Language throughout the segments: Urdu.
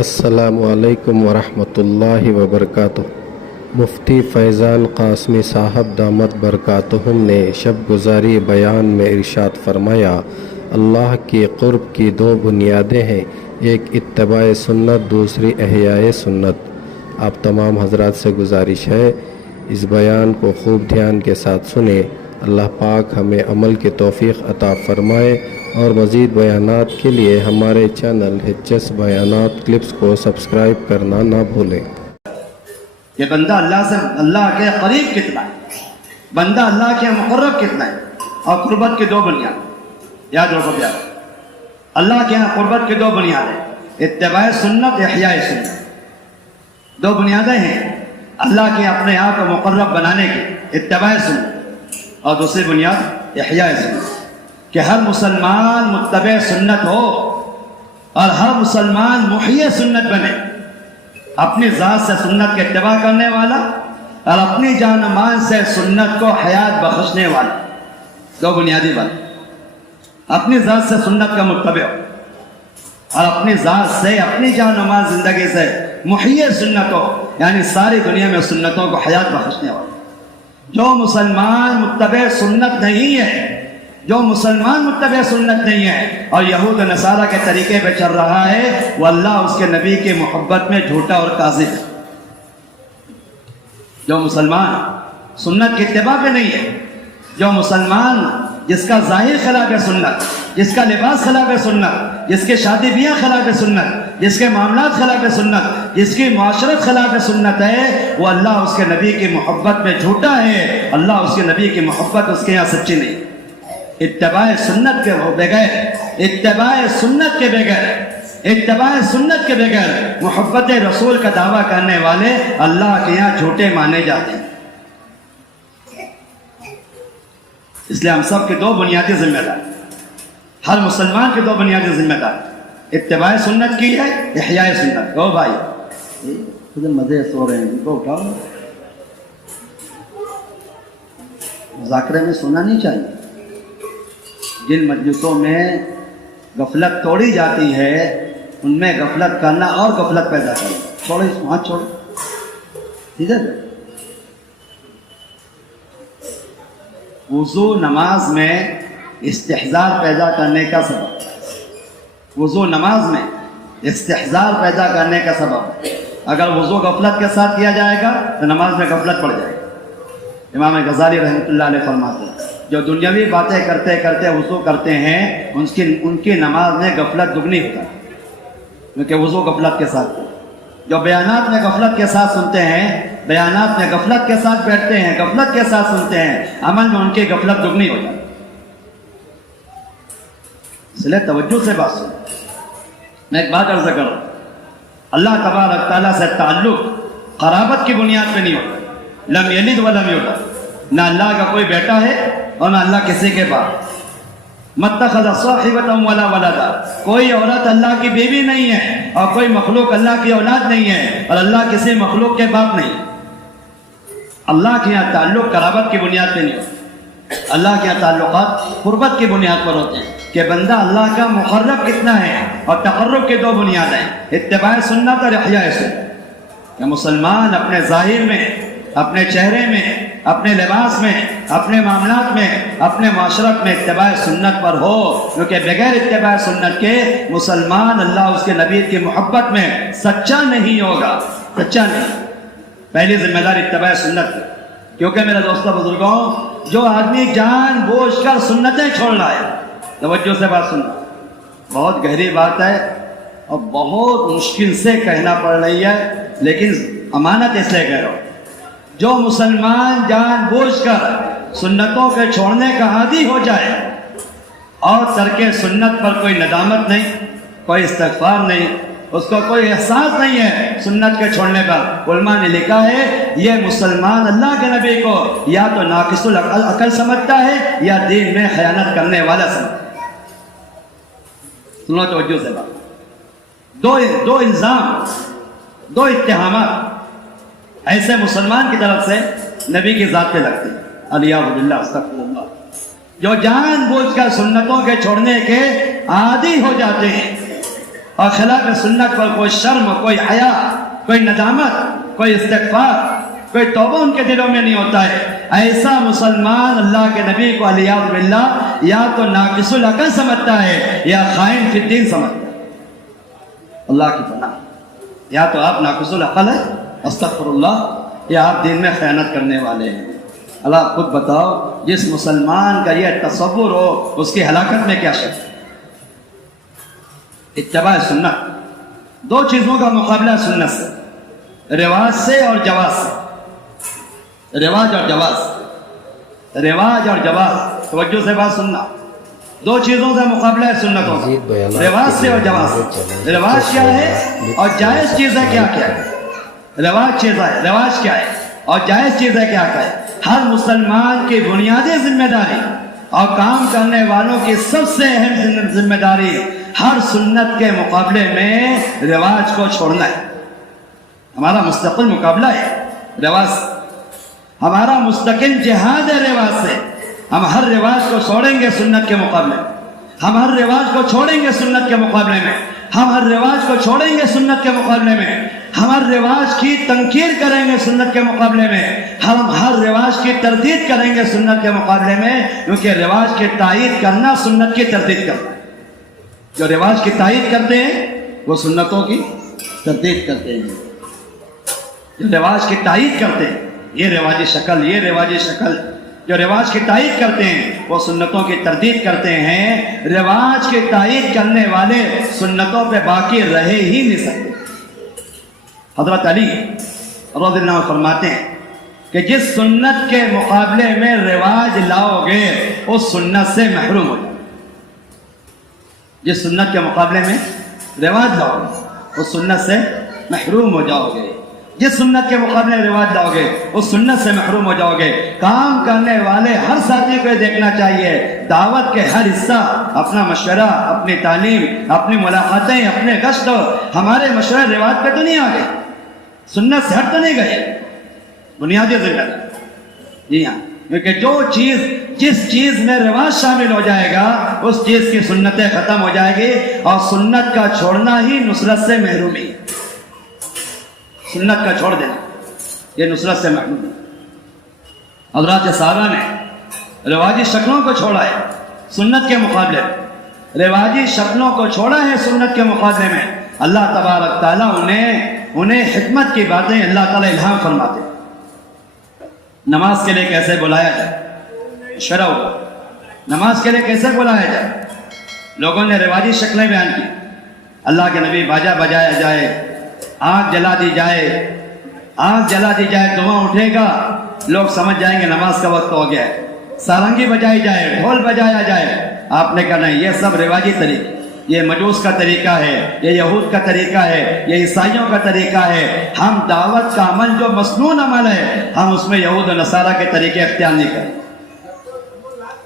السلام علیکم ورحمۃ اللہ وبرکاتہ۔ مفتی فیضان قاسمی صاحب دامت برکاتہم نے شب گزاری بیان میں ارشاد فرمایا، اللہ کی قرب کی دو بنیادیں ہیں، ایک اتباع سنت، دوسری احیاء سنت۔ آپ تمام حضرات سے گزارش ہے اس بیان کو خوب دھیان کے ساتھ سنیں۔ اللہ پاک ہمیں عمل کی توفیق عطا فرمائے اور مزید بیانات کے لیے ہمارے چینل ایچ بیانات کلپس کو سبسکرائب کرنا نہ بھولیں۔ کہ بندہ اللہ کے قریب کتنا ہے، بندہ اللہ کے مقرب کتنا ہے، اور قربت کی دو بنیاد یاد رکھو پیارے۔ اللہ کے یہاں قربت کی دو بنیادیں، اتباع سنت، احیاء سنت۔ دو بنیادیں ہیں اللہ کے اپنے آپ کو مقرب بنانے کی، اتباع سنت، اور دوسری بنیاد احیاء سنت، کہ ہر مسلمان متبع سنت ہو اور ہر مسلمان محیی سنت بنے، اپنی ذات سے سنت کے اتباع کرنے والا اور اپنی جان و مال سے سنت کو حیات بخشنے والا۔ دو بنیادی بات، اپنی ذات سے سنت کا متبع ہو اور اپنی ذات سے، اپنی جان و مال زندگی سے محیی سنت ہو، یعنی ساری دنیا میں سنتوں کو حیات بخشنے والا۔ جو مسلمان متبع سنت نہیں ہے، جو مسلمان متبع سنت نہیں ہے اور یہود و نصارہ کے طریقے پہ چل رہا ہے، وہ اللہ اس کے نبی کی محبت میں جھوٹا اور کاذب ہے۔ جو مسلمان سنت کی اتباع پہ نہیں ہے، جو مسلمان جس کا ظاہر خلاف سنت، جس کا لباس خلاف سنت، جس کے شادی بیاہ خلاف سنت، جس کے معاملات خلاف سنت، جس کی معاشرت خلاف سنت ہے، وہ اللہ اس کے نبی کی محبت میں جھوٹا ہے۔ اللہ اس کے نبی کی محبت اس کے یہاں سچی نہیں۔ اتباع سنت کے بغیر، اتباع سنت کے بغیر، اتباع سنت کے بغیر محبت رسول کا دعویٰ کرنے والے اللہ کے یہاں جھوٹے مانے جاتے ہیں۔ اس لیے ہم سب کی دو بنیادی ذمہ دار، ہر مسلمان کی دو بنیادی ذمہ دار، اتباع سنت کی ہے، احیاء سنت۔ او بھائی خود مزے سو رہے ہیں، ان کو اٹھاؤ، مذاکرے میں سونا نہیں چاہیے۔ جن مجلسوں میں غفلت توڑی جاتی ہے ان میں غفلت کرنا اور غفلت پیدا کرنا۔ چھوڑو اس ہاتھ چھوڑو، ٹھیک ہے۔ وضو نماز میں استحضار پیدا کرنے کا سبب، وضو نماز میں استحضار پیدا کرنے کا سبب۔ اگر وضو غفلت کے ساتھ کیا جائے گا تو نماز میں غفلت پڑ جائے گی۔ امام غزالی رحمۃ اللہ علیہ فرماتے ہیں، جو دنیاوی باتیں کرتے کرتے وضو کرتے ہیں ان کی نماز میں غفلت دگنی ہوتا ہے، کیونکہ وضو غفلت کے ساتھ۔ جو بیانات میں غفلت کے ساتھ سنتے ہیں، بیانات میں غفلت کے ساتھ بیٹھتے ہیں، غفلت کے ساتھ سنتے ہیں، عمل میں ان کی غفلت دگنی ہو جاتی ہے۔ اس لیے توجہ سے بات سنو۔ میں ایک بات عرض کروں، اللہ تبارک تعالیٰ سے تعلق قرابت کی بنیاد پہ نہیں ہوتا۔ لم یلد ولم یولد، نہ اللہ کا کوئی بیٹا ہے اور نہ اللہ کسی کے باپ۔ متخذ صاحبۃ ولا ولدا، کوئی عورت اللہ کی بیوی نہیں ہے اور کوئی مخلوق اللہ کی اولاد نہیں ہے، اور اللہ کسی مخلوق کے باپ نہیں۔ اللہ کے یہاں تعلق قرابت کی بنیاد پہ نہیں ہوتا، اللہ کے یہاں تعلقات قربت کی بنیاد پر ہوتے ہیں، کہ بندہ اللہ کا مقرب کتنا ہے۔ اور تقرب کی دو بنیاد ہیں، اتباع سنت اور احیاء سنت۔ کہ مسلمان اپنے ظاہر میں، اپنے چہرے میں، اپنے لباس میں، اپنے معاملات میں، اپنے معاشرت میں اتباع سنت پر ہو، کیونکہ بغیر اتباع سنت کے مسلمان اللہ اس کے نبی کی محبت میں سچا نہیں ہوگا، سچا نہیں۔ پہلی ذمہ دار اتباع سنت کی، کیونکہ میرے دوستوں بزرگوں، جو آدمی جان بوجھ کر سنتیں چھوڑ رہا ہے، توجہ سے بات سننا، بہت گہری بات ہے اور بہت مشکل سے کہنا پڑ رہی ہے، لیکن امانت اس لیے کہہ رہا ہوں۔ جو مسلمان جان بوجھ کر سنتوں کے چھوڑنے کا عادی ہو جائے اور ترک سنت پر کوئی ندامت نہیں، کوئی استغفار نہیں، اس کو کوئی احساس نہیں ہے سنت کے چھوڑنے پر، علماء نے لکھا ہے یہ مسلمان اللہ کے نبی کو یا تو ناقص العقل سمجھتا ہے یا دین میں خیانت کرنے والا سمجھتا ہے۔ سنو توجہ سے بات، دو الزام، دو اتہامات ایسے مسلمان کی طرف سے نبی کی ذات پہ لگتے ہیں، الیاذ باللہ، استغفر اللہ، جو جان بوجھ کر سنتوں کے چھوڑنے کے عادی ہو جاتے ہیں اور خلاف سنت پر کوئی شرم، کوئی حیا، کوئی ندامت، کوئی استغفار، کوئی توبہ ان کے دلوں میں نہیں ہوتا ہے، ایسا مسلمان اللہ کے نبی کو علیہ باللہ یا تو ناقص العقل سمجھتا ہے یا خائن فی الدین سمجھتا ہے۔ اللہ کی پناہ، یا تو آپ ناقص العقل ہے استغفر اللہ، یا آپ دین میں خیانت کرنے والے ہیں۔ اللہ خود بتاؤ، جس مسلمان کا یہ تصور ہو اس کی ہلاکت میں کیا شک ہے؟ اتباع سنت، دو چیزوں کا مقابلہ سنت سے، رواج سے اور جواز سے، رواج اور جواز، رواج اور جواز، توجہ سے بات سننا، دو چیزوں کا مقابلہ ہے سنتوں کا، رواج سے اور جواز سے۔ رواج کیا ہے اور جائز چیز ہے کیا کیا ہے؟ رواج چیز ہے، رواج کیا ہے اور جائز چیز ہے کیا ہے؟ ہر مسلمان کی بنیادی ذمہ داری اور کام کرنے والوں کی سب سے اہم ذمہ داری ہر سنت کے مقابلے میں رواج کو چھوڑنا ہے۔ ہمارا مستقل مقابلہ ہے رواج سے، ہمارا مستقل جہاد ہے رواج سے۔ ہم ہر رواج کو چھوڑیں گے سنت کے مقابلے میں، ہم ہر رواج کو چھوڑیں گے سنت کے مقابلے میں، ہم ہر رواج کو چھوڑیں گے سنت کے مقابلے میں، ہم ہر رواج کی تنقید کریں گے سنت کے مقابلے میں، ہم ہر رواج کی تردید کریں گے سنت کے مقابلے میں، کیونکہ رواج کی تائید کرنا سنت کی تردید کرنا ہے۔ جو رواج کی تائید کرتے ہیں وہ سنتوں کی تردید کرتے ہیں، جو رواج کی تائید کرتے ہیں یہ رواجی شکل، یہ رواجی شکل، جو رواج کی تائید کرتے ہیں وہ سنتوں کی تردید کرتے ہیں۔ رواج کی تائید کرنے والے سنتوں پہ باقی رہے ہی نہیں سکتے۔ حضرت علی رضی اللہ عنہ فرماتے ہیں کہ جس سنت کے مقابلے میں رواج لاؤ گے اس سنت سے محروم ہو جاؤ، جس سنت کے مقابلے میں رواج لاؤ گے اس سنت سے محروم ہو جاؤ گے، جس سنت کے مقابلے میں رواج لاؤ گے اس سنت سے محروم ہو جاؤ گے۔ کام کرنے والے ہر ساتھی کو یہ دیکھنا چاہیے دعوت کے ہر حصہ، اپنا مشورہ، اپنی تعلیم، اپنی ملاقاتیں، اپنے گشت، ہمارے مشورے رواج پہ تو نہیں آ گئے، سنت سے ہٹ تو نہیں گئے، بنیادی ذمہ داری۔ جی ہاں، کیونکہ جو چیز جس چیز میں رواج شامل ہو جائے گا اس چیز کی سنتیں ختم ہو جائے گی، اور سنت کا چھوڑنا ہی نصرت سے محرومی ہے۔ سنت کا چھوڑ دینا یہ نصرت سے محرومی ہے۔ حضرات صحابہ نے رواجی شکلوں کو چھوڑا ہے سنت کے مقابلے میں، رواجی شکلوں کو چھوڑا ہے سنت کے مقابلے میں۔ اللہ تبارک تعالیٰ انہیں حکمت کی باتیں اللہ تعالیٰ الہام فرماتے ہیں۔ نماز کے لیے کیسے بلایا جائے، شرع ہوا، نماز کے لیے کیسے بلایا جائے، لوگوں نے رواجی شکلیں بیان کی۔ اللہ کے نبی باجا بجایا جائے، آگ جلا دی جائے، آگ جلا دی جائے، دھواں اٹھے گا، لوگ سمجھ جائیں گے نماز کا وقت ہو گیا ہے، سارنگی بجائی جائے، ڈھول بجایا جائے۔ آپ نے کہا نہیں، یہ سب رواجی طریقے، یہ مجوس کا طریقہ ہے، یہ یہود کا طریقہ ہے، یہ عیسائیوں کا طریقہ ہے۔ ہم دعوت کا عمل جو مسنون عمل ہے ہم اس میں یہود و نصارہ کے طریقے اختیار نہیں کریں۔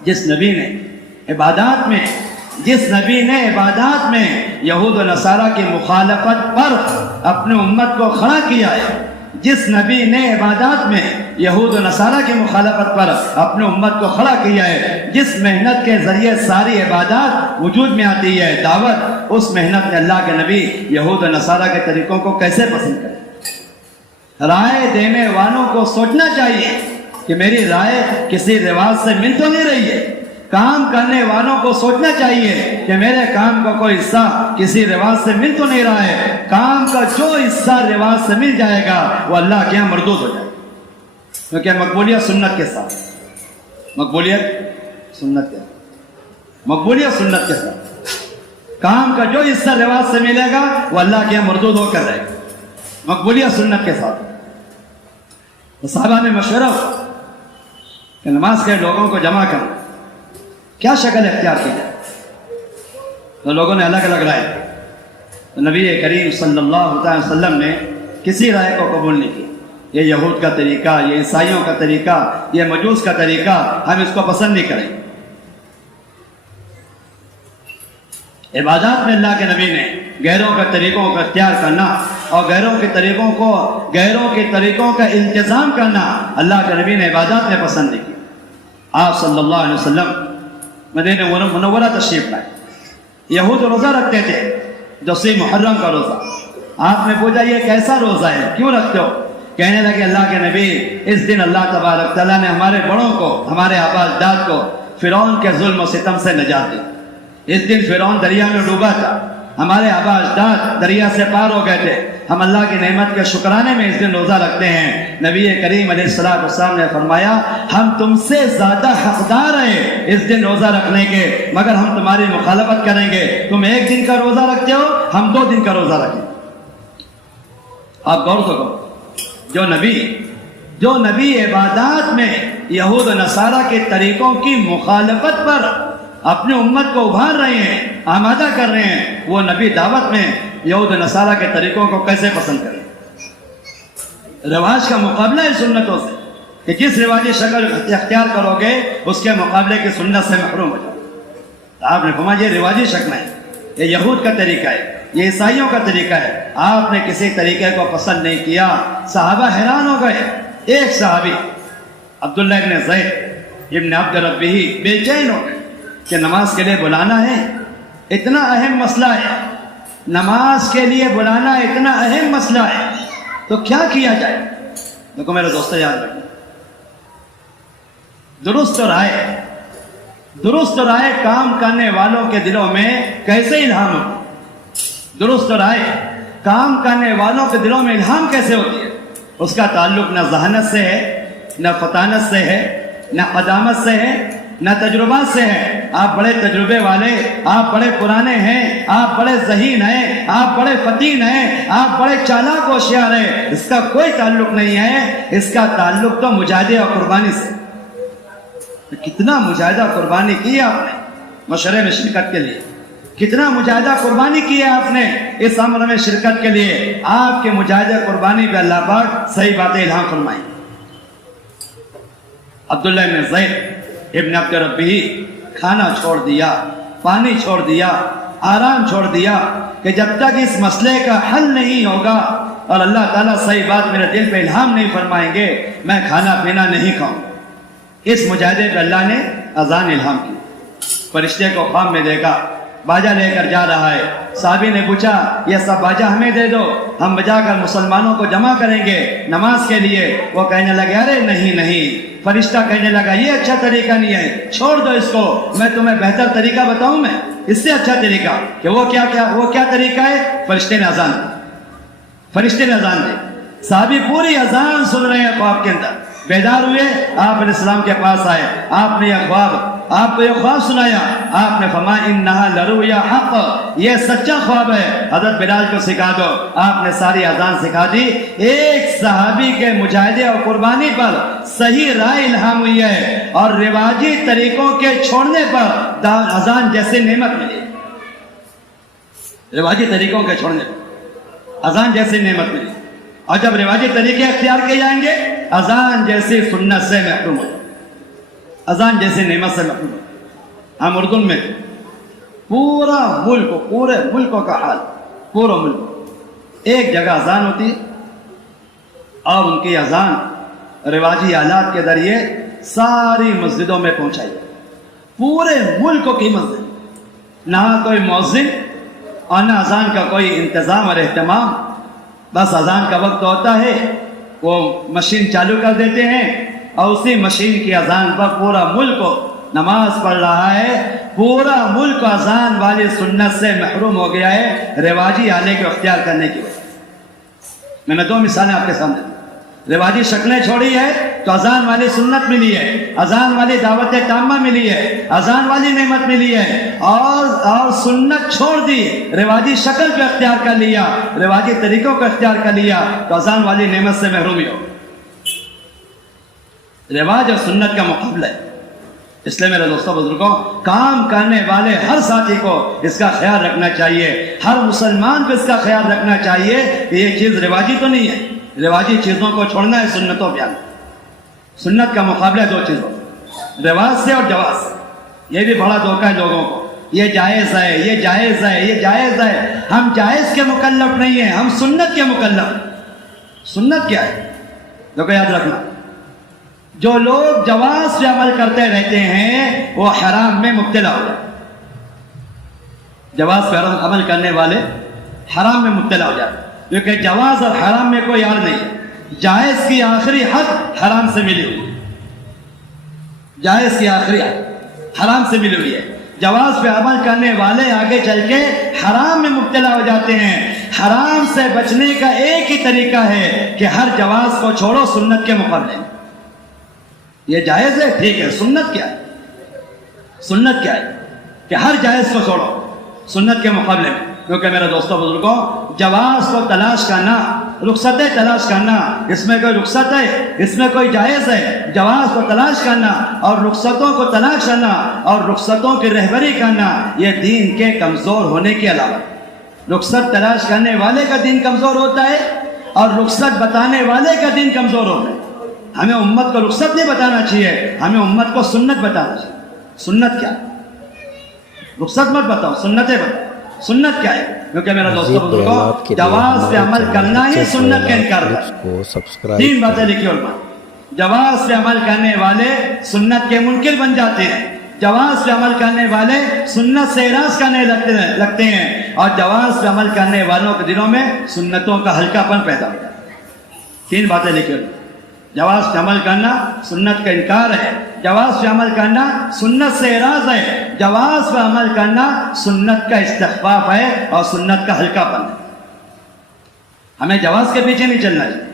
جس نبی نے عبادات میں یہود و نصارہ کی مخالفت پر اپنے امت کو کھڑا کیا ہے، جس نبی نے عبادات میں یہود و نصارہ کی مخالفت پر اپنے امت کو کھڑا کیا ہے، جس محنت کے ذریعے ساری عبادات وجود میں آتی ہے، دعوت، اس محنت میں اللہ کے نبی یہود و نصارہ کے طریقوں کو کیسے پسند کرے؟ رائے دینے والوں کو سوچنا چاہیے کہ میری رائے کسی رواج سے مل تو نہیں رہی ہے۔ کام کرنے والوں کو سوچنا چاہیے کہ میرے کام کا کوئی حصہ کسی رواج سے مل تو نہیں رہا ہے۔ کام کا جو حصہ رواج سے مل جائے گا وہ اللہ کے یہاں مردود ہو جائے گا، کیونکہ مقبولیت سنت کے ساتھ، مقبولیت سنت کے ساتھ کام کا جو حصہ رواج سے ملے گا وہ اللہ کے یہاں مردود ہو کر رہے گا، مقبولیت سنت کے ساتھ۔ تو صحابہ میں مشورہ ہو کہ نماز کے لوگوں کو جمع کرنا، کیا شکل اختیار کی جائے؟ تو لوگوں نے الگ الگ رائے، تو نبی کریم صلی اللہ علیہ وسلم نے کسی رائے کو قبول نہیں کی۔ یہ یہود کا طریقہ، یہ عیسائیوں کا طریقہ، یہ مجوس کا طریقہ، ہم اس کو پسند نہیں کریں۔ عبادات میں اللہ کے نبی نے غیروں کے طریقوں کو اختیار کرنا اور غیروں کے طریقوں کا التزام کرنا اللہ کے نبی نے عبادات میں پسند نہیں کی۔ آپ صلی اللہ علیہ وسلم مدینہ منورہ تشریف لائے، یہود روزہ رکھتے تھے، 10 محرم کا روزہ. آپ نے پوچھا یہ کیسا روزہ ہے, کیوں رکھتے ہو؟ کہنے لگے اللہ کے نبی اس دن اللہ تبارک تعالیٰ نے ہمارے بڑوں کو, ہمارے آبا اجداد کو فرعون کے ظلم و ستم سے نجات دی. اس دن فرعون دریا میں ڈوبا تھا, ہمارے آبا اجداد دریا سے پار ہو گئے تھے. ہم اللہ کی نعمت کے شکرانے میں اس دن روزہ رکھتے ہیں. نبی کریم علیہ السلام نے فرمایا ہم تم سے زیادہ حقدار ہیں اس دن روزہ رکھنے کے, مگر ہم تمہاری مخالفت کریں گے. تم 1 دن کا روزہ رکھتے ہو, ہم 2 دن کا روزہ رکھیں. آپ غور کرو, جو نبی عبادات میں یہود و نصارہ کے طریقوں کی مخالفت پر اپنے امت کو ابھار رہے ہیں, آمادہ کر رہے ہیں, وہ نبی دعوت میں یہود و نصارہ کے طریقوں کو کیسے پسند کریں؟ رواج کا مقابلہ ہے سنتوں سے, کہ جس رواجی شکل اختیار کرو گے اس کے مقابلے کی سنت سے محروم ہو جاؤ. آپ نے فرمایا یہ رواجی شکل ہے, یہ یہود کا طریقہ ہے, یہ عیسائیوں کا طریقہ ہے. آپ نے کسی طریقے کو پسند نہیں کیا. صحابہ حیران ہو گئے. ایک صحابی عبداللہ ابن زید ابن عبد ربہ بے چین ہو گئے کہ نماز کے لیے بلانا ہے, اتنا اہم مسئلہ ہے, نماز کے لیے بلانا اتنا اہم مسئلہ ہے, تو کیا کیا جائے؟ دیکھو میرے دوستو یاد رکھیں, درست رائے کام کرنے والوں کے دلوں میں کیسے الہام ہوتی؟ درست رائے کام کرنے والوں کے دلوں میں الہام کیسے ہوتی ہے؟ اس کا تعلق نہ ذہانت سے ہے, نہ فطانت سے ہے, نہ قدامت سے ہے, نہ تجربات سے ہے. آپ بڑے تجربے والے, آپ بڑے پرانے ہیں, آپ بڑے ذہین ہیں, آپ بڑے فتین ہیں, آپ بڑے چالاک ہوشیار ہیں, اس کا کوئی تعلق نہیں ہے. اس کا تعلق تو مجاہدے اور قربانی سے. کتنا مجاہدہ قربانی کی آپ نے مشورے میں شرکت کے لیے, کتنا مجاہدہ قربانی کیا آپ نے اس امر میں شرکت کے لیے. آپ کے مجاہدہ قربانی پہ اللہ پاک صحیح باتیں الہام فرمائیں. عبداللہ بن زید ابن عبد ربہ کھانا چھوڑ دیا, پانی چھوڑ دیا, آرام چھوڑ دیا, کہ جب تک اس مسئلے کا حل نہیں ہوگا اور اللہ تعالیٰ صحیح بات میرے دل پہ الہام نہیں فرمائیں گے, میں کھانا پینا نہیں کھاؤں. اس مجاہدے پہ اللہ نے اذان الہام کی. فرشتے کو خواب میں دیکھا, باجا لے کر جا رہا ہے. صحابی نے پوچھا یہ سب باجا ہمیں دے دو, ہم بجا کر مسلمانوں کو جمع کریں گے نماز کے لیے. وہ کہنے لگے ارے نہیں. فرشتہ کہنے لگا یہ اچھا طریقہ نہیں ہے, چھوڑ دو اس کو, میں تمہیں بہتر طریقہ بتاؤں, میں اس سے اچھا طریقہ. کہ وہ کیا طریقہ ہے؟ فرشتے نے اذان دی. صحابی پوری اذان سن رہے ہیں خواب کے اندر, بیدار ہوئے, آپ علیہ السلام کے پاس آئے, آپ نے آپ کو یہ خواب سنایا. آپ نے فرمایا انہا لرؤیا حق, یہ سچا خواب ہے, حضرت بلال کو سکھا دو. آپ نے ساری اذان سکھا دی. ایک صحابی کے مجاہدے اور قربانی پر صحیح رائے الہام ہوئی ہے, اور رواجی طریقوں کے چھوڑنے پر اذان جیسی نعمت ملی. رواجی طریقوں کے چھوڑنے پر اذان جیسی نعمت ملی. اور جب رواجی طریقے اختیار کیے جائیں گے, اذان جیسی سنت سے محروم ہے, اذان جیسی نعمت سے محروم ہے. ہم اردن میں پورے ملکوں کا حال, پورا ملک ایک جگہ اذان ہوتی ہے, اور ان کی اذان رواجی آلات کے ذریعے ساری مسجدوں میں پہنچائی ہے. پورے ملک کی مسجد, نہ کوئی مؤذن اور نہ اذان کا کوئی انتظام اور اہتمام. بس اذان کا وقت ہوتا ہے, وہ مشین چالو کر دیتے ہیں, اور اسی مشین کی اذان پر پورا ملک نماز پڑھ رہا ہے. پورا ملک اذان والی سنت سے محروم ہو گیا ہے رواجی آلے کو اختیار کرنے کی وجہ. میں نے 2 مثالیں آپ کے سامنے دی. رواجی شکلیں چھوڑی ہے تو اذان والی سنت ملی ہے, اذان والی دعوت تامہ ملی ہے, اذان والی نعمت ملی ہے, اور سنت چھوڑ دی, رواجی شکل پہ اختیار کر لیا, رواجی طریقوں کو اختیار کر لیا, تو اذان والی نعمت سے محرومی ہو. رواج اور سنت کا مقابلہ ہے. اس لیے میرے دوستوں بزرگوں, کام کرنے والے ہر ساتھی کو اس کا خیال رکھنا چاہیے, ہر مسلمان کو اس کا خیال رکھنا چاہیے کہ یہ چیز رواجی تو نہیں ہے. رواجی چیزوں کو چھوڑنا ہے, سنتوں پہ آنا. سنت کا مقابلہ 2 چیزوں, رواج سے اور جواز سے. یہ بھی بڑا دھوکہ ہے لوگوں کو, یہ جائز ہے, یہ جائز ہے, یہ جائز ہے. ہم جائز کے مکلف نہیں ہیں, ہم سنت کے مکلف. سنت کیا ہے؟ دیکھو یاد رکھنا, جو لوگ جواز پہ عمل کرتے رہتے ہیں وہ حرام میں مبتلا ہو جاتے. جواز پہ عمل کرنے والے حرام میں مبتلا ہو جاتا ہے، کیونکہ جواز اور حرام میں کوئی یار نہیں ہے۔ جائز کی آخری حد حرام سے ملی ہوئی ہے، جائز کی آخری حد حرام سے ملی ہوئی ہے۔ جواز پہ عمل کرنے والے آگے چل کے حرام میں مبتلا ہو جاتے ہیں۔ حرام سے بچنے کا ایک ہی طریقہ ہے کہ ہر جواز کو چھوڑو سنت کے مقابلے میں۔ یہ جائز ہے، ٹھیک ہے، سنت کیا ہے؟ سنت کیا ہے کہ ہر جائز کو چھوڑو سنت کے مقابلے میں۔ کیونکہ میرے دوستوں بزرگوں، جواز کو تلاش کرنا، رخصتیں تلاش کرنا، اس میں کوئی رخصت ہے، اس میں کوئی جائز ہے، جواز کو تلاش کرنا اور رخصتوں کو تلاش کرنا اور رخصتوں کی رہبری کرنا، یہ دین کے کمزور ہونے کے علاوہ۔ رخصت تلاش کرنے والے کا دین کمزور ہوتا ہے اور رخصت بتانے والے کا دین کمزور ہوتا ہے۔ ہمیں امت کو رخصت نہیں بتانا چاہیے، ہمیں امت کو سنت بتانا چاہیے۔ سنت کیا ہے؟ رخصت مت بتاؤ، سنتیں بتاؤ۔ سنت کیا ہے؟ کیونکہ میرا دوستوں بزرگوں، جواز پہ عمل کرنا ہی سنت کا انکار ہے۔ تین باتیں لکھی علماء، جواز پہ عمل کرنے والے سنت کے منکر بن جاتے ہیں، جواز پہ عمل کرنے والے سنت سے اعراض کرنے لگتے ہیں، اور جواز پہ عمل کرنے والوں کے دلوں میں سنتوں کا ہلکا پن پیدا ہوتا ہے۔ تین باتیں لکھی علماء، جواز پہ عمل کرنا سنت کا انکار ہے، جواز پہ عمل کرنا سنت سے اعراض ہے، جواز پہ عمل کرنا سنت کا استخفاف ہے اور سنت کا ہلکا پن ہے۔ ہمیں جواز کے پیچھے نہیں چلنا چاہیے،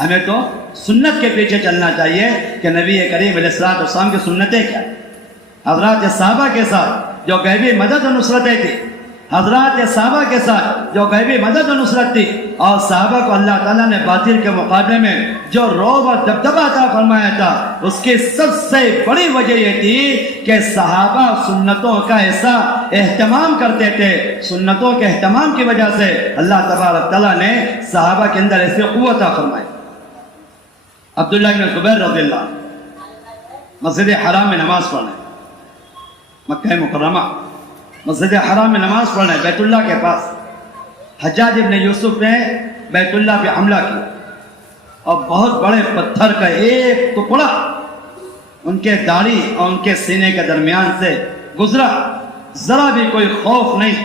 ہمیں تو سنت کے پیچھے چلنا چاہیے کہ نبی کریم علیہ السلام کی سنتیں کیا ہیں۔ حضرات صحابہ کے ساتھ جو غیبی مدد و نصرتیں تھی، حضرات صحابہ کے ساتھ جو غیبی مدد و نصرت تھی، اور صحابہ کو اللہ تعالیٰ نے باطل کے مقابلے میں جو رعب اور دبدبہ عطا فرمایا تھا، اس کی سب سے بڑی وجہ یہ تھی کہ صحابہ سنتوں کا ایسا اہتمام کرتے تھے۔ سنتوں کے اہتمام کی وجہ سے اللہ تبارک تعالیٰ نے صحابہ کے اندر ایسی قوت عطا فرمائی۔ عبداللہ بن زبیر رضی اللہ عنہ مسجد حرام میں نماز پڑھنے، مکہ مکرمہ مسجد حرام میں نماز پڑھنے، بیت اللہ کے پاس حجاج ابن یوسف نے بیت اللہ پہ حملہ کیا اور بہت بڑے پتھر کا ایک ٹکڑا ان کے داڑھی اور ان کے سینے کے درمیان سے گزرا۔ ذرا بھی کوئی خوف نہیں،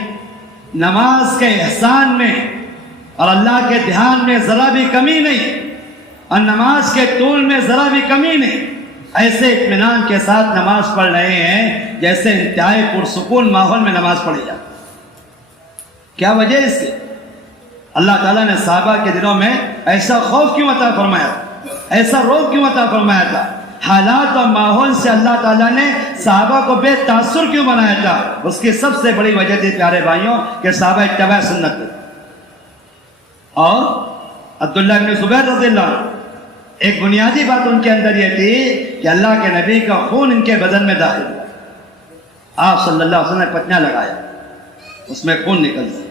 نماز کے احسان میں اور اللہ کے دھیان میں ذرا بھی کمی نہیں، اور نماز کے طول میں ذرا بھی کمی نہیں، ایسے اطمینان کے ساتھ نماز پڑھ رہے ہیں جیسے انتہائی پرسکون ماحول میں نماز پڑھی جاتی۔ کیا وجہ اس کی؟ اللہ تعالیٰ نے صحابہ کے دلوں میں ایسا خوف کیوں عطا فرمایا تھا، ایسا رعب کیوں عطا فرمایا تھا؟ حالات اور ماحول سے اللہ تعالیٰ نے صحابہ کو بے تاثر کیوں بنایا تھا؟ اس کی سب سے بڑی وجہ تھی پیارے بھائیوں کہ صحابہ اتباع سنت تھے۔ اور عبداللہ بن زبیر رضی اللہ عنہ، ایک بنیادی بات ان کے اندر یہ تھی کہ اللہ کے نبی کا خون ان کے بدن میں داخل ہوا۔ آپ صلی اللہ علیہ وسلم نے پٹنا لگایا، اس میں خون نکل گیا،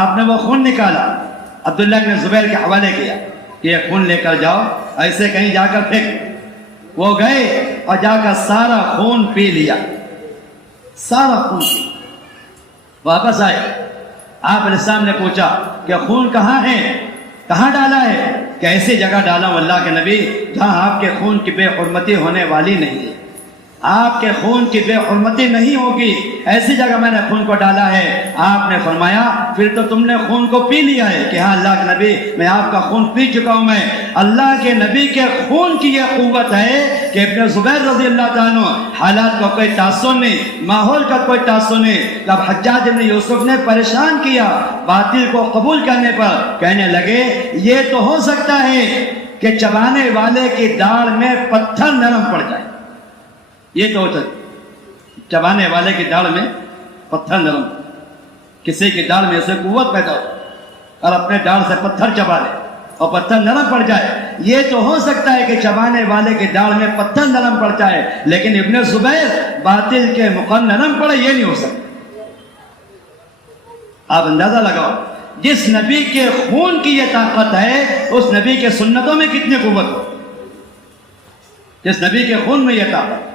آپ نے وہ خون نکالا، عبداللہ بن زبیر کے حوالے کیا کہ یہ خون لے کر جاؤ، ایسے کہیں جا کر پھینک۔ وہ گئے اور جا کر سارا خون پی لیا، سارا خون پی۔ واپس آئے، آپ علیہ السلام نے پوچھا کہ خون کہاں ہے، کہاں ڈالا ہے؟ کہ ایسی جگہ ڈالا ہوں اللہ کے نبی جہاں آپ کے خون کی بے حرمتی ہونے والی نہیں ہے، آپ کے خون کی بے حرمتی نہیں ہوگی، ایسی جگہ میں نے خون کو ڈالا ہے۔ آپ نے فرمایا پھر تو تم نے خون کو پی لیا ہے کہ ہاں اللہ کے نبی میں آپ کا خون پی چکا ہوں۔ میں اللہ کے نبی کے خون کی یہ قوت ہے کہ ابن زبیر رضی اللہ تعالیٰ حالات کا کوئی تاثر نہیں، ماحول کا کوئی تاثر نہیں۔ جب حجاج ابن یوسف نے پریشان کیا باطل کو قبول کرنے پر، کہنے لگے یہ تو ہو سکتا ہے کہ چبانے والے کی داڑھ میں پتھر نرم پڑ جائے، یہ تو ہوتا ہے چبانے والے کی داڑھ میں پتھر نرم، کسی کی داڑھ میں اسے قوت پیدا ہو اور اپنے داڑھ سے پتھر چبا لے اور پتھر نرم پڑ جائے، یہ تو ہو سکتا ہے کہ چبانے والے کی داڑھ میں پتھر نرم پڑ جائے، لیکن ابن زبیر باطل کے مقام نرم پڑے یہ نہیں ہو سکتا۔ آپ اندازہ لگاؤ جس نبی کے خون کی یہ طاقت ہے اس نبی کے سنتوں میں کتنی قوت ہو، جس نبی کے خون میں یہ طاقت،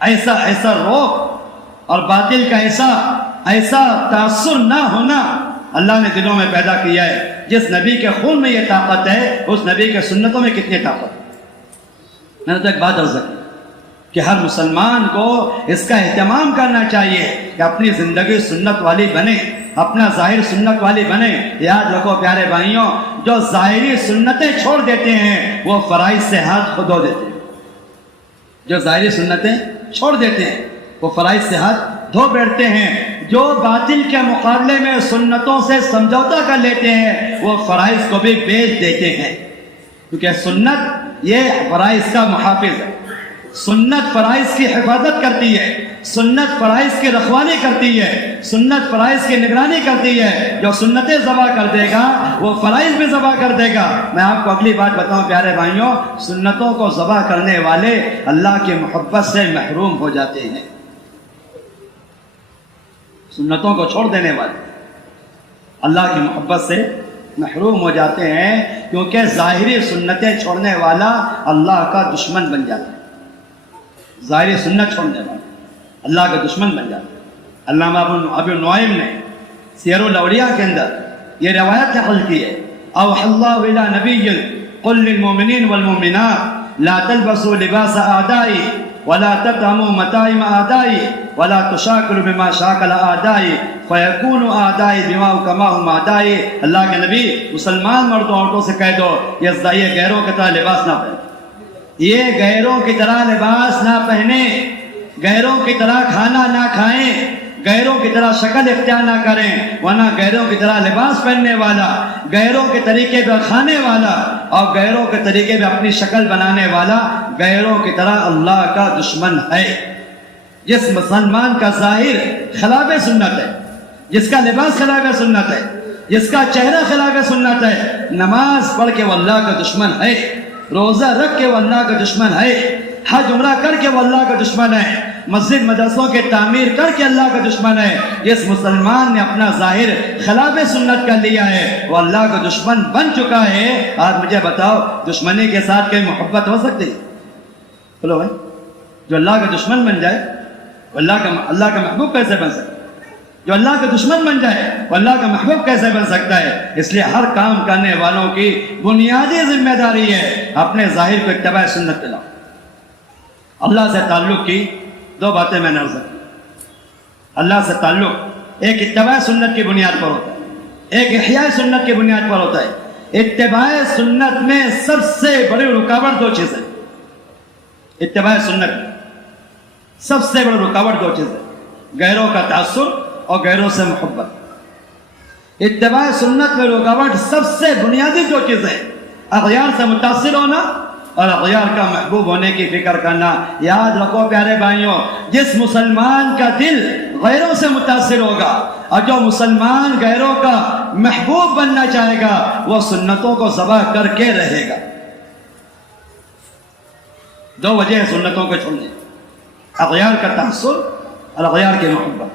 ایسا روک اور باطل کا ایسا تاثر نہ ہونا اللہ نے دلوں میں پیدا کیا ہے۔ جس نبی کے خون میں یہ طاقت ہے اس نبی کے سنتوں میں کتنی طاقت ہے۔ میں نے تو ایک بات عرض کی کہ ہر مسلمان کو اس کا اہتمام کرنا چاہیے کہ اپنی زندگی سنت والی بنے، اپنا ظاہر سنت والی بنے۔ یاد رکھو پیارے بھائیوں، جو ظاہری سنتیں چھوڑ دیتے ہیں وہ فرائض سے ہاتھ خود دھو دیتے ہیں۔ جو ظاہری سنتیں چھوڑ دیتے ہیں وہ فرائض سے ہاتھ دھو بیٹھتے ہیں۔ جو باطل کے مقابلے میں سنتوں سے سمجھوتا کر لیتے ہیں وہ فرائض کو بھی بیچ دیتے ہیں، کیونکہ سنت یہ فرائض کا محافظ ہے۔ سنت فرائض کی حفاظت کرتی ہے، سنت فرائض کی رکھوالی کرتی ہے، سنت فرائض کی نگرانی کرتی ہے۔ جو سنتیں ذبح کر دے گا وہ فرائض بھی ذبح کر دے گا۔ میں آپ کو اگلی بات بتاؤں پیارے بھائیوں، سنتوں کو ذبح کرنے والے اللہ کی محبت سے محروم ہو جاتے ہیں۔ سنتوں کو چھوڑ دینے والے اللہ کی محبت سے محروم ہو جاتے ہیں، کیونکہ ظاہری سنتیں چھوڑنے والا اللہ کا دشمن بن جاتا ہے۔ ظاہری سنت چھوڑنے والا اللہ کا دشمن بن جاتا ہے۔ علامہ ابو نعیم نے سیر الاولیاء کے اندر یہ روایت نقل کی ہے، اوحى اللہ الی نبی قل للمؤمنین والمؤمنات لا تلبسوا لباس اعدائی ولا تطعموا مطاعم اعدائی ولا تشاکلوا بما شاکل اعدائی فیکونوا اعدائی بما کما هم اعدائی۔ اللہ کے نبی مسلمان مردوں عورتوں سے کہہ دو یہ غیروں کی طرح لباس نہ پہنے، یہ غیروں کی طرح لباس نہ پہنے، غیروں کی طرح کھانا نہ کھائیں، غیروں کی طرح شکل اختیار نہ کریں، ورنہ غیروں کی طرح لباس پہننے والا، غیروں کے طریقے پہ کھانے والا اور غیروں کے طریقے پہ اپنی شکل بنانے والا غیروں کی طرح اللہ کا دشمن ہے۔ جس مسلمان کا ظاہر خلاف سنت ہے، جس کا لباس خلاف سنت ہے، جس کا چہرہ خلاف سنت ہے، نماز پڑھ کے وہ اللہ کا دشمن ہے، روزہ رکھ کے وہ اللہ کا دشمن ہے، حج عمرہ کر کے وہ اللہ کا دشمن ہے، مسجد مدرسوں کے تعمیر کر کے اللہ کا دشمن ہے۔ جس مسلمان نے اپنا ظاہر خلاف سنت کر لیا ہے وہ اللہ کا دشمن بن چکا ہے۔ آج مجھے بتاؤ دشمنی کے ساتھ کوئی محبت ہو سکتی ہے؟ بولو بھائی، جو اللہ کا دشمن بن جائے وہ اللہ کا محبوب کیسے بن سکتا ہے؟ جو اللہ کا دشمن بن جائے وہ اللہ کا محبوب کیسے بن سکتا ہے؟ اس لیے ہر کام کرنے والوں کی بنیادی ذمہ داری ہے اپنے ظاہر کو اتباع سنت پہ لاؤ۔ اللہ سے تعلق کی دو باتیں میں نے عرض کی۔ اللہ سے تعلق ایک اتباع سنت کی بنیاد پر ہوتا ہے، ایک احیاء سنت کی بنیاد پر ہوتا ہے۔ اتباع سنت میں سب سے بڑی رکاوٹ دو چیزیں، اتباع سنت میں سب سے بڑی رکاوٹ دو چیزیں، غیروں کا تعصب اور غیروں سے محبت۔ اتباع سنت میں رکاوٹ سب سے بنیادی دو چیزیں، اغیار سے متاثر ہونا اور اغیار کا محبوب ہونے کی فکر کرنا۔ یاد رکھو پیارے بھائیوں، جس مسلمان کا دل غیروں سے متاثر ہوگا اور جو مسلمان غیروں کا محبوب بننا چاہے گا وہ سنتوں کو ذبح کر کے رہے گا۔ دو وجہ ہے سنتوں کو چھوڑنے، اغیار کا تاثر اور اغیار کی محبت۔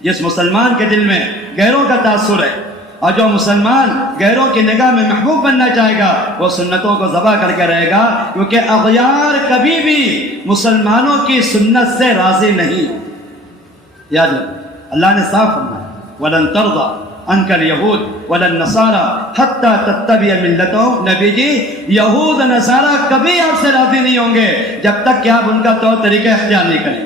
جس مسلمان کے دل میں غیروں کا تاثر ہے اور جو مسلمان غیروں کی نگاہ میں محبوب بننا چاہے گا وہ سنتوں کو ذبح کر کے رہے گا، کیونکہ اغیار کبھی بھی مسلمانوں کی سنت سے راضی نہیں۔ یاد رکھو اللہ نے صاف فرمایا وَلَن تَرْضَىٰ عَنْكَ الْيَهُودُ وَلَا النَّصَارَىٰ حَتَّىٰ تَتَّبِعَ مِلَّتَهُمْ۔ نبی جی یہود نصارہ کبھی آپ سے راضی نہیں ہوں گے جب تک کہ آپ ان کا طور طریقہ اختیار نہیں کریں۔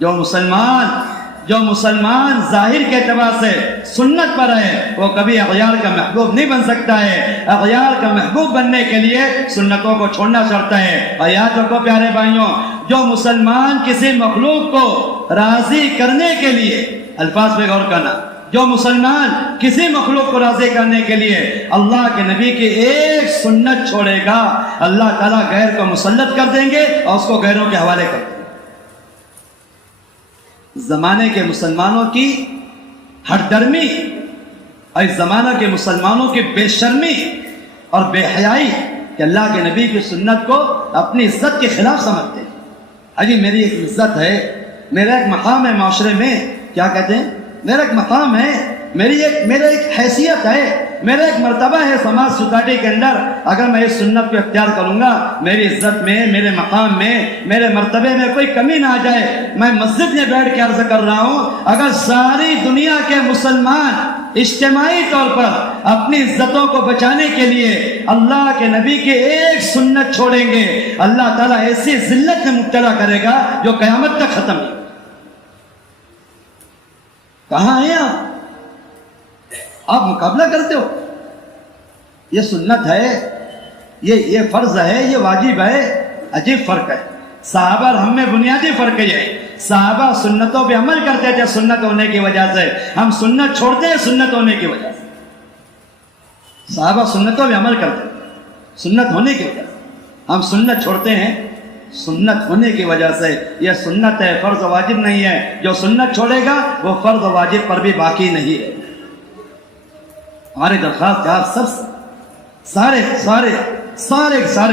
جو مسلمان ظاہر کے اعتبار سے سنت پر ہے وہ کبھی اغیار کا محبوب نہیں بن سکتا ہے۔ اغیار کا محبوب بننے کے لیے سنتوں کو چھوڑنا چاہتا ہے۔ اور یاد رکھو پیارے بھائیوں، جو مسلمان کسی مخلوق کو راضی کرنے کے لیے، الفاظ پہ غور کرنا، جو مسلمان کسی مخلوق کو راضی کرنے کے لیے اللہ کے نبی کی ایک سنت چھوڑے گا اللہ تعالیٰ غیر کو مسلط کر دیں گے اور اس کو غیروں کے حوالے کر دیں گے۔ زمانے کے مسلمانوں کی ہر درمی اور اس زمانہ کے مسلمانوں کی بے شرمی اور بے حیائی کہ اللہ کے نبی کی سنت کو اپنی عزت کے خلاف سمجھتے ہیں۔ اجی میری ایک عزت ہے، میرا ایک مقام ہے معاشرے میں، کیا کہتے ہیں، میرا ایک مقام ہے، میرا ایک حیثیت ہے، میرا ایک مرتبہ ہے سماج سوسائٹی کے اندر۔ اگر میں اس سنت کو اختیار کروں گا میری عزت میں، میرے مقام میں، میرے مرتبے میں کوئی کمی نہ آ جائے۔ میں مسجد میں بیٹھ کے عرض کر رہا ہوں، اگر ساری دنیا کے مسلمان اجتماعی طور پر اپنی عزتوں کو بچانے کے لیے اللہ کے نبی کے ایک سنت چھوڑیں گے، اللہ تعالیٰ ایسی ذلت میں مبتلا کرے گا جو قیامت تک ختم نہیں۔ کہاں ہیں آپ مقابلہ کرتے ہو؟ یہ سنت ہے، یہ فرض ہے، یہ واجب ہے۔ عجیب فرق ہے۔ صحابہ اور ہم میں بنیادی فرق یہ ہے، صحابہ سنتوں پہ عمل کرتے تھے سنت ہونے کی وجہ سے، ہم سنت چھوڑتے ہیں سنت ہونے کی وجہ سے۔ صحابہ سنتوں پہ عمل کرتے ہیں سنت ہونے کی وجہ سے، ہم سنت چھوڑتے ہیں سنت ہونے کی وجہ سے۔ یہ سنت ہے، فرض و واجب نہیں ہے۔ جو سنت چھوڑے گا وہ فرض و واجب پر بھی باقی نہیں ہے۔ ہماری درخواست ہے آپ سب سارے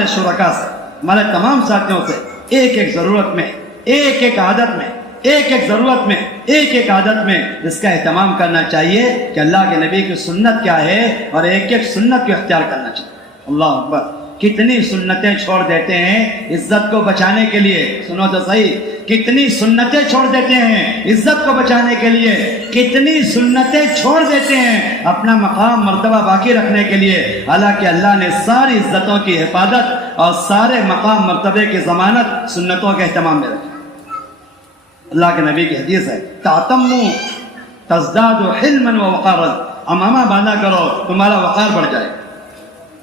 شرکا سے، ہمارے تمام ساتھیوں سے، ایک ایک ضرورت میں، ایک ایک عادت میں، ایک ایک ضرورت میں، ایک ایک عادت میں اس کا اہتمام کرنا چاہیے کہ اللہ کے نبی کی سنت کیا ہے، اور ایک ایک سنت کو اختیار کرنا چاہیے۔ اللہ اکبر! کتنی سنتیں چھوڑ دیتے ہیں عزت کو بچانے کے لیے، سنو تو صحیح، کتنی سنتیں چھوڑ دیتے ہیں عزت کو بچانے کے لیے، کتنی سنتیں چھوڑ دیتے ہیں اپنا مقام مرتبہ باقی رکھنے کے لیے، حالانکہ اللہ نے ساری عزتوں کی حفاظت اور سارے مقام مرتبے کی ضمانت سنتوں کے اہتمام میں رکھی۔ اللہ کے نبی کی حدیث ہے، تعتموا تزدادوا حلما ووقارا، امامہ باندھا کرو تمہارا وقار بڑھ جائے۔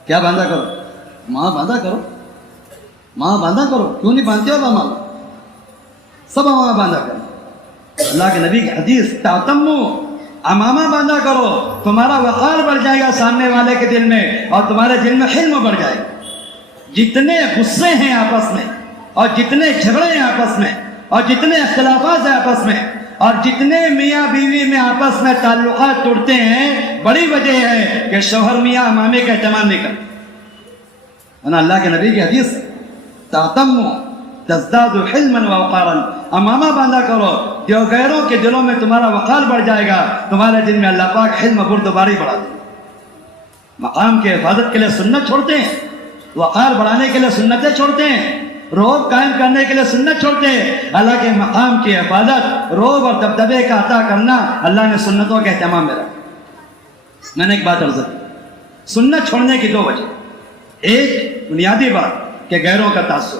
کیا باندھا کرو؟ ماں باندھا کرو، ماں باندھا کرو۔ کیوں نہیں باندھتے ہو امامہ؟ سب امامہ باندھا کرو۔ اللہ کے نبی کی حدیث، تعتموا، امامہ باندھا کرو، تمہارا وقار بڑھ جائے گا سامنے والے کے دل میں، اور تمہارے دل میں حلم بڑھ جائے گا۔ جتنے غصے ہیں آپس میں، اور جتنے جھگڑے ہیں آپس میں، اور جتنے اختلافات ہیں آپس میں، اور جتنے میاں بیوی میں آپس میں تعلقات ٹوٹتے ہیں، بڑی وجہ ہے کہ شوہر میاں امامے کا اہتمام نہیں کرتے۔ اللہ کے نبی کی حدیث، تعتموا تزدادوا حلما ووقارا، امامہ باندھا کرو، جو غیروں کے دلوں میں تمہارا وقار بڑھ جائے گا، تمہارے دل میں اللہ پاک حلم بردباری بڑھا دے گا۔ مقام کے حفاظت کے لیے سنت چھوڑتے ہیں، وقار بڑھانے کے لیے سنتیں چھوڑتے ہیں، روب قائم کرنے کے لیے سنت چھوڑتے ہیں۔ اللہ کے مقام کی حفاظت، روب اور دبدبے کا عطا کرنا اللہ نے سنتوں کے اہتمام میں رکھا۔ میں نے ایک بات عرض کی، سنت چھوڑنے کی دو وجہ، ایک بنیادی بات کہ غیروں کا تعصب،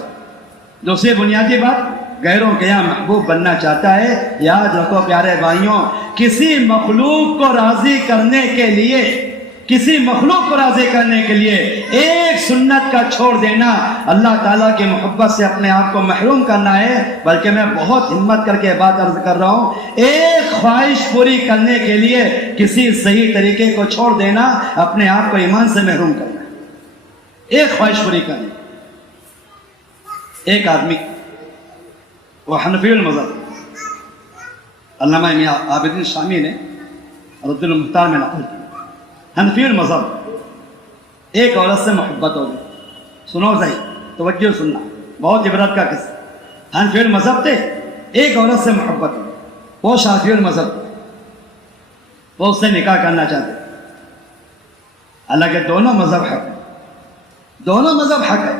دوسری بنیادی بات غیروں کے یہاں محبوب بننا چاہتا ہے۔ یاد رکھو پیارے بھائیوں، کسی مخلوق کو راضی کرنے کے لیے، کسی مخلوق کو راضی کرنے کے لیے ایک سنت کا چھوڑ دینا اللہ تعالیٰ کی محبت سے اپنے آپ کو محروم کرنا ہے۔ بلکہ میں بہت ہمت کر کے بات عرض کر رہا ہوں، ایک خواہش پوری کرنے کے لیے کسی صحیح طریقے کو چھوڑ دینا اپنے آپ کو ایمان سے محروم کرنا ہے۔ ایک خواہش پوری کرنی۔ ایک آدمی، وہ حنفی المذہب، علامہ عابدین شامی نے رد المختار میں نقل کی، حنفی المذہب، ایک عورت سے محبت ہو گئی۔ سنو صحیح، توجہ سننا، بہت عبرت کا قصہ۔ حنفی المذہب تھے، ایک عورت سے محبت ہو گئی، وہ شافعی المذہب تھے، وہ اس سے نکاح کرنا چاہتے، حالانکہ دونوں مذہب حق ہے، دونوں مذہب حق ہے۔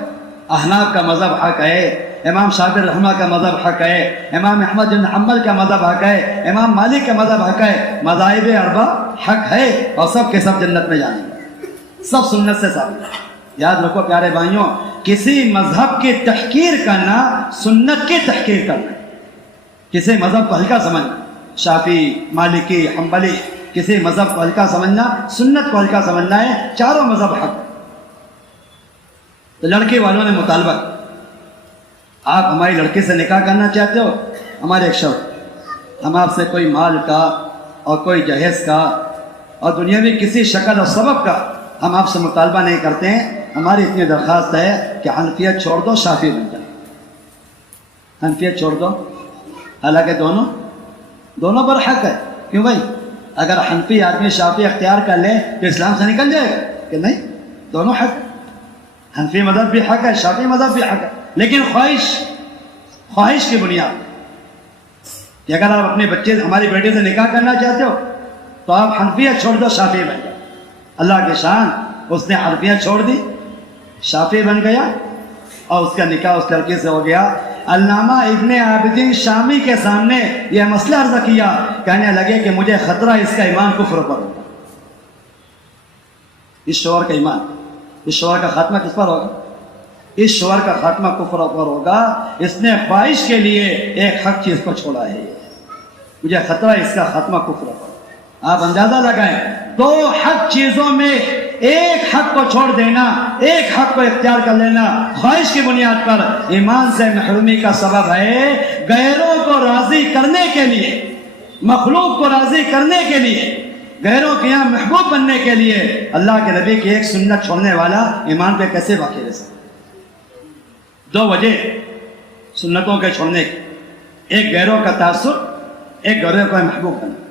احناف کا مذہب حق ہے، امام شافعی رحمہ کا مذہب حق ہے، امام احمد بن حنبل کا مذہب حق ہے، امام مالک کا مذہب حق ہے، مذاہب اربع حق ہے، اور سب کے سب جنت میں جائیں گے، سب سنت سے ثابت ہے۔ یاد رکھو پیارے بھائیوں، کسی مذہب کی تحقیر کرنا سنت کی تحقیر کرنا، کسی مذہب کو ہلکا سمجھنا، شافعی، مالکی، حنبلی، کسی مذہب کو ہلکا سمجھنا سنت کو ہلکا سمجھنا ہے۔ چاروں مذہب حق ہے۔ تو لڑکے والوں نے مطالبہ، آپ ہماری لڑکی سے نکاح کرنا چاہتے ہو، ہمارے ایک شرط، ہم آپ سے کوئی مال کا اور کوئی جہیز کا اور دنیاوی کسی شکل اور سبب کا ہم آپ سے مطالبہ نہیں کرتے ہیں، ہماری اتنی درخواست ہے کہ حنفیت چھوڑ دو، شافعی بن جائے، حنفیت چھوڑ دو۔ حالانکہ دونوں پر حق ہے۔ کیوں بھائی؟ اگر حنفی آدمی شافعی اختیار کر لے تو اسلام سے نکل جائے گا کہ نہیں؟ دونوں حق ہے، حنفی مذہب بھی حق ہے، شافعی مذہب بھی حق ہے، لیکن خواہش کی بنیاد کہ اگر آپ اپنے بچے ہماری بیٹی سے نکاح کرنا چاہتے ہو تو آپ حنفیت چھوڑ دو، شافعی بن جاؤ۔ اللہ کی شان، اس نے حنفیت چھوڑ دی، شافعی بن گیا، اور اس کا نکاح اس لڑکی سے ہو گیا۔ علامہ ابن عابدین شامی کے سامنے یہ مسئلہ عرض کیا، کہنے لگے کہ مجھے خطرہ اس کا ایمان کفر پر ہوتا، اس شوہر کا ایمان، اس شوہر کا خاتمہ کس پر ہوگا؟ اس شوہر کا خاتمہ کفر پر ہوگا، اس نے خواہش کے لیے ایک حق چیز کو چھوڑا ہے، مجھے خطرہ ہے اس کا خاتمہ کفر پر۔ آپ اندازہ لگائیں، دو حق چیزوں میں ایک حق کو چھوڑ دینا، ایک حق کو اختیار کر لینا خواہش کی بنیاد پر ایمان سے محرومی کا سبب ہے۔ غیروں کو راضی کرنے کے لیے، مخلوق کو راضی کرنے کے لیے، غیروں کے یہاں محبوب بننے کے لیے اللہ کے نبی کی ایک سنت چھوڑنے والا ایمان پہ کیسے واقع رہ سکتا؟ دو وجہ سنتوں کے چھوڑنے کی، ایک غیروں کا تعصب، ایک غیروں کا محبوب بننا۔